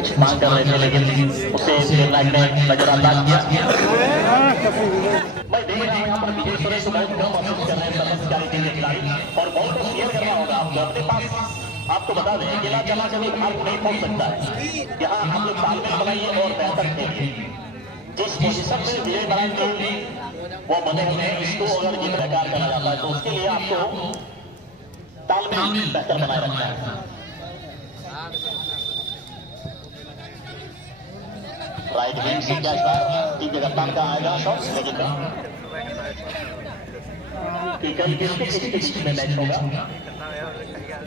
कुछ मांग कर रहे थे, लेकिन उसे ने नजरअंदाज किया। मैं देख रहा हूँ यहाँ पर विजय सुरेश बहुत कम महसूस कर रहे हैं सर्वस्कारी टीम के खिलाड़ी, और बहुत को शेयर करना होगा आपको अपने पास। आपको बता दें अकेला चला कभी हार नहीं पहुंच सकता है। यहाँ हम लोग तालमेल बनाइए और बेहतर खेलिए। जिस पोजीशन में विजय नारायण वो बने हुए हैं, इसको अगर ये बेकार करा जाता है तो उसके लिए आपको तालमेल बेहतर बनाए रखना है। राइट विंग से क्या टीम के कप्तान का आएगा शॉट, लेकिन कल किसके बीच में मैच होगा,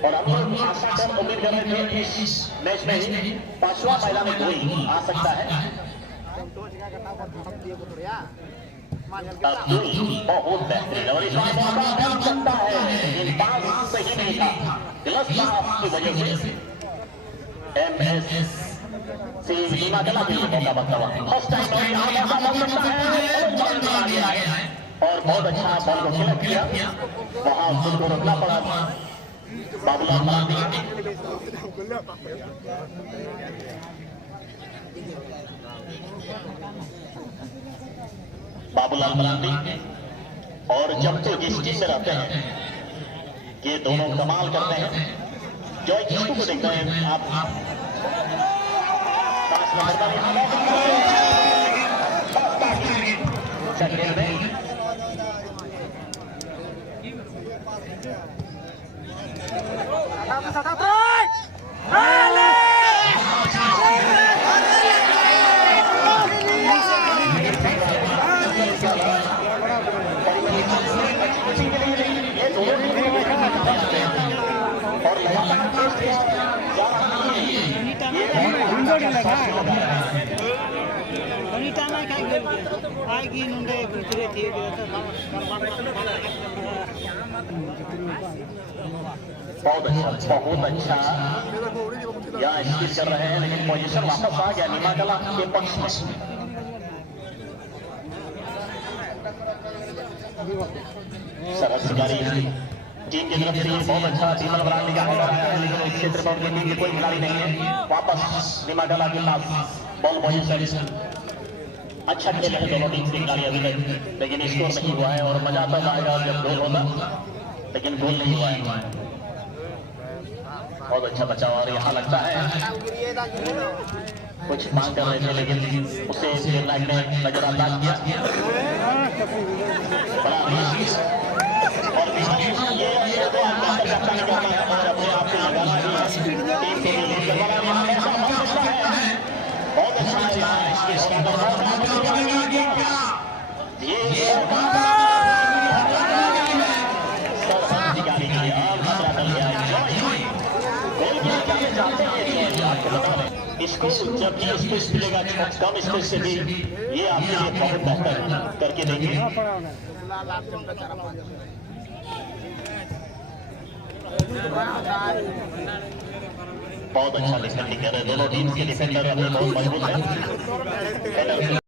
और हम लोग आशा कर उम्मीद कर रहे थे इस मैच में ही पांचवा मैदान में कोई आ सकता है। बहुत बेहतरीन और इस बार सकता है, लेकिन पास सही नहीं था गलत की वजह से MS सीमा कला के लिए मौका बनता हुआ फर्स्ट टाइम और बहुत अच्छा बॉल को सिलेक्ट किया, वहां खुद को रोकना पड़ा बाबूलाल मरांडी। बाबूलाल मरांडी और जब तो इस टीम में रहते हैं ये दोनों कमाल करते हैं। जो किसको को देखते हैं आप बहुत अच्छा यहाँ स्किल कर रहे हैं, लेकिन पोजीशन वापस आ गया नीमा कला के पक्ष में। सरहद शिकारी टीम की तरफ से बहुत अच्छा टीम बराबरी का ऑर्डर आया है, लेकिन इस क्षेत्र में उनकी टीम के कोई खिलाड़ी नहीं है। वापस नीमा कला के पास बॉल पोजीशन अच्छा खेल है दोनों टीम के खिलाड़ी अभी तक, लेकिन स्कोर नहीं हुआ है। और मजा तब आएगा जब गोल होगा, लेकिन गोल नहीं हुआ है। बहुत अच्छा बचाव, और यहाँ लगता है कुछ मांग कर रहे थे, लेकिन उसे ने नजरअंदाज किया। बहुत अच्छा इसको जब भी इसको मिलेगा कम स्पेस से भी ये आपके लिए बहुत बेहतर करके देंगे। बहुत अच्छा डिफेंडिंग कर रहे हैं दोनों टीम के डिफेंडर अभी बहुत मजबूत है।